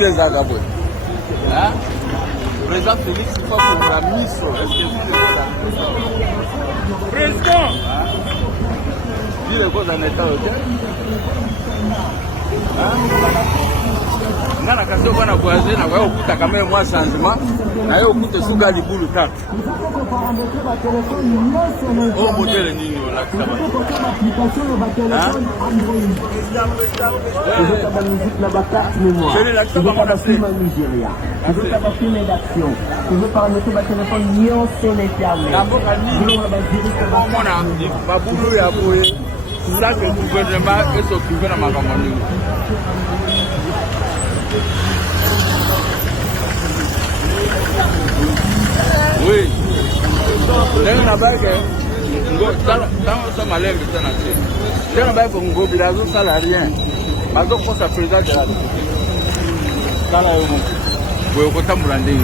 ville les Agaboué. Hein? Président Félix, il faut pour la mise. Est-ce que ville les Président! Ville les en état ok? Nga na kasi okwana voyager na kwa okuta quand même moi changement na yo okute suga libulu tatu o modèle nini ola kusaba babulu ya boye ça que le gouvernement est occupé dans ma campagne. Oui. Dans la bague, dans ce malheur, dans la bague, on gobe la zone salariée. Ma zone pense à président de la ville. Dans la zone, vous avez autant brandé.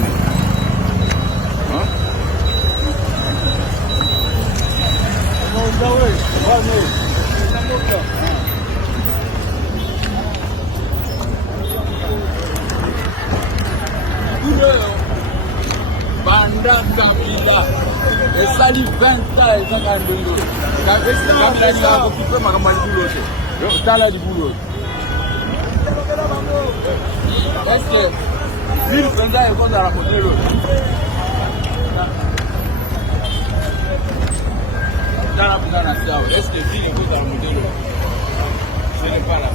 Banda Kabila et sali 20 ans et ça quand même Kabila il a occupé ma campagne boulot tala du boulot est-ce que ville président est contre la modèle dans la nation est-ce que ville est contre la modèle ce n'est pas la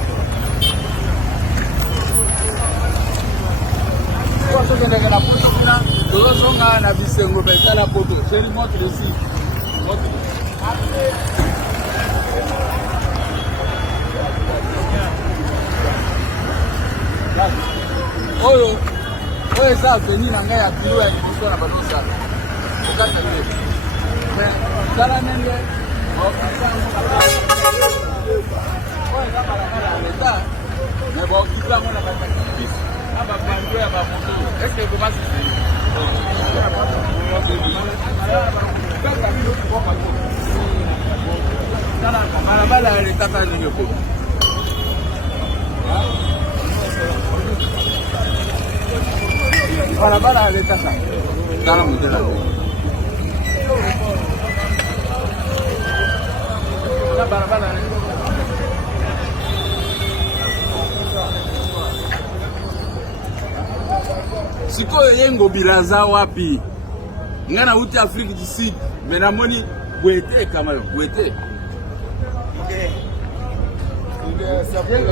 parce que dans la politique là tous sont à la bisengo mais ça la photo c'est le montre ici oyo ça venir na ngai ya kilo ya kiso na balosa okata ni mais sala nenge okata oyo ça para para l'état mais bon kita mona ba takisi aba bandu ya ba moto est-ce que vous passez balabala ya letata nini ko balabala ya letata tala modela na balabala sikoyo yengo bilaza wapi ngana uti Afrique du Sud mais namoni bwete kama yo bwete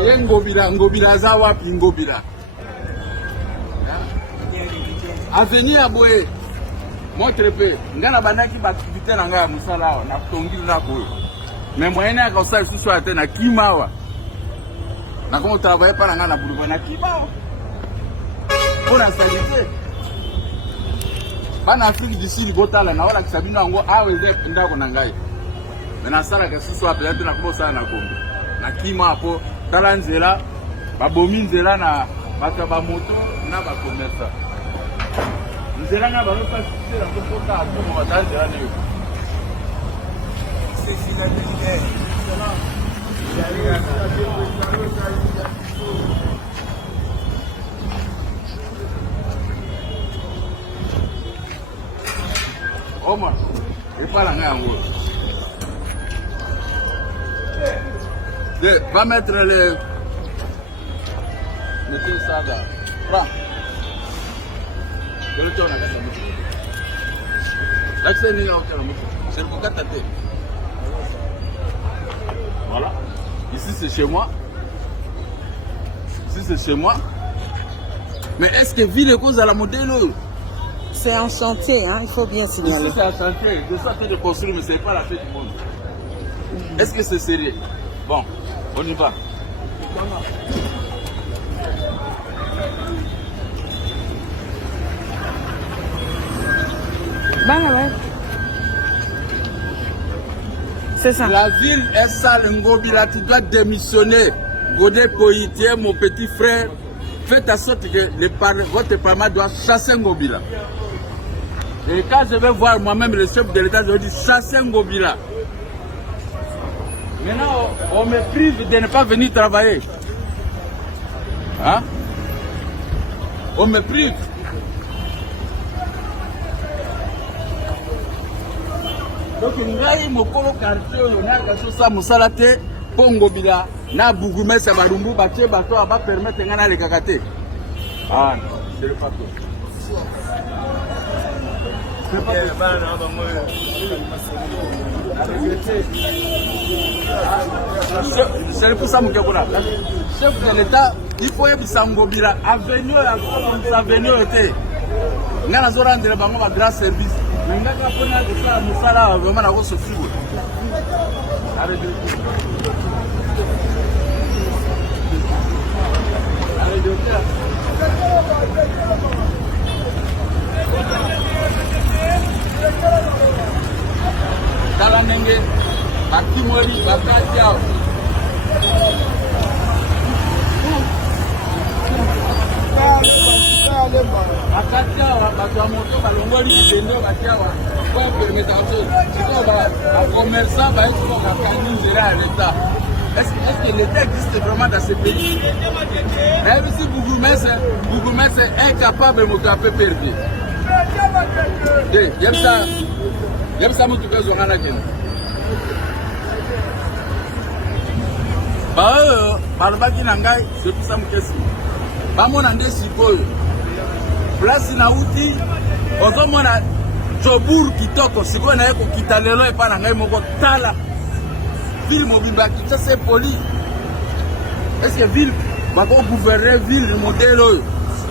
yengo bilaza wapi ngobila avenir boye montre pe ngana bandaki ba activité na ngaya musala na tongili na boye mais moyen ya ko sa susu ate na kimawa na ko travailler pa na boulevard na kimawa pour la santé bana Afrique du Sud botala na wala kisabino ngo aweze ndako na ngai mena sala ka susu apelete na kubosa na kombe na kima hapo tala nzela babomi nzela na bata ba moto na ba commerce nzela na ba lopa sisi na kokota hapo mo batanzela ne c'est finalité Oma, il pas la main en haut. Va mettre les... Mettez ça là. Prends. Je le tourne avec la moto. L'accès n'est pas la moto. C'est le bouquet tâté. Voilà. Ici c'est chez moi. Ici c'est chez moi. Mais est-ce que ville est cause à la modèle? C'est un chantier, hein, il faut bien signaler. Ici c'est un chantier, de ça fait de construire, mais ce n'est pas la fête du monde. Est-ce que c'est sérieux? Bon, on y va. C'est ça. La ville est sale, Ngobila, tu dois démissionner. Godé Poitiers, mon petit frère, faites en sorte que votre parlement doit chasser Ngobila. Et quand je vais voir moi-même le chef de l'État, je dis chasser Ngobila. Maintenant, on me prive de ne pas venir travailler. Hein? on méprise. Donc ngai mokolo quartier oyo na kaso sa musala te pongo bila na bugumesa balumbu batie bato ba permettre ngana le kakate. Ah non, c'est le pas tout. C'est pour ça que chef de l'État, il faut que Sangobira avenue était. Nous avons rendu un grand service. Mais nous avons fait vraiment la grosse figure. Talanenge, Bakimori, Bakatia. Bakatia, Bakamoto, Balongoli, Bendo, Bakia, pour permettre à commerçant, à l'État. Est-ce que l'État existe vraiment dans ce pays? Même si Bougoumès est incapable de me taper perdu. Il y a ça, c'est tout ça place na uti ozomona Jobour kitoko siko na yeko kitalelo epa na ngai moko tala ville mobimba kitsa c'est poli. Est-ce que ville va gouverner ville modèle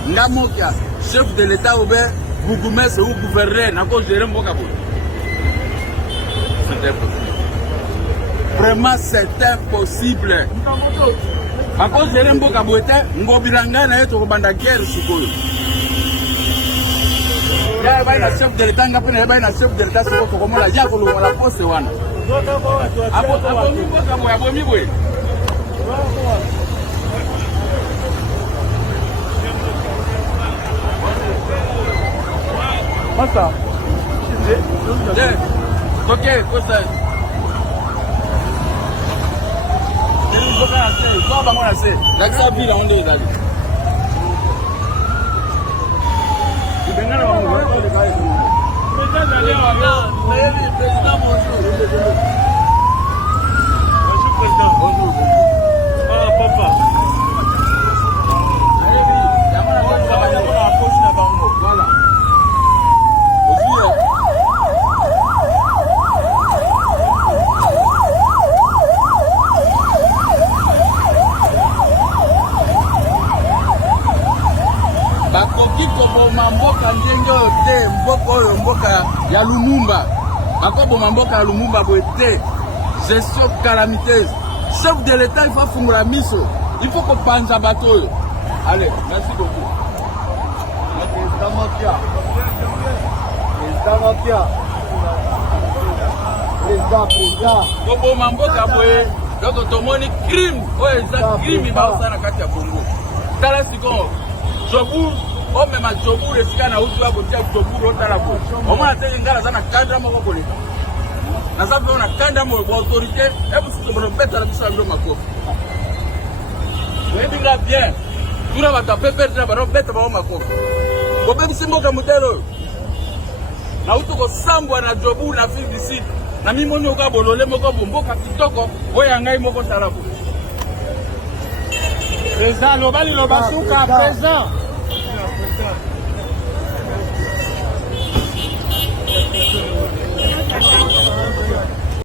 ngamokia chef de l'État ou bien Bougoumès ou gouverner nako gérer mboka bo? C'est impossible. Vraiment c'est impossible. Bako gérer mboka bo ete ngobiranga na yeto kobanda guerre sikoyo. Ya baina chef de l'État ngapena baina chef de l'État siko komola ya kolonga la poste wana. Apo mboka bo abomi boye. Masa. Ok, cosa. L'accès ville on est d'aller. Président, bonjour. Bonjour, président. Bonjour. Ah, papa. Voilà. Bakoki koboma mboka ndenge oyo te, mboka oyo mboka ya Lumumba. Bakoboma mboka ya Lumumba boye te. Gestion calamiteuse. Chef de l'État, il faut fungula miso. Il faut kopanza bato oyo. Allez, merci beaucoup. Koboma mboka boye, donc tomoni crime oyo eza crime baosala na kati ya Congo. Tala sikoyo Jobour, on même à Jobour, et si on a oublié de dire Jobour, on a la boue. Au moins, on a un cadre à mon collègue. On a un cadre à mon autorité, et vous savez, on peut être à la mission de ma cour. Vous dites bien, tout le monde va taper, on va bête à ma cour. Vous pouvez dire que c'est un modèle. Na utu ko sambwa na Jobour na fille d'ici. Na mi moni oka bolole moko bomboka kitoko, oya ngai moko tarabu. Président, l'obali l'obasuka, président.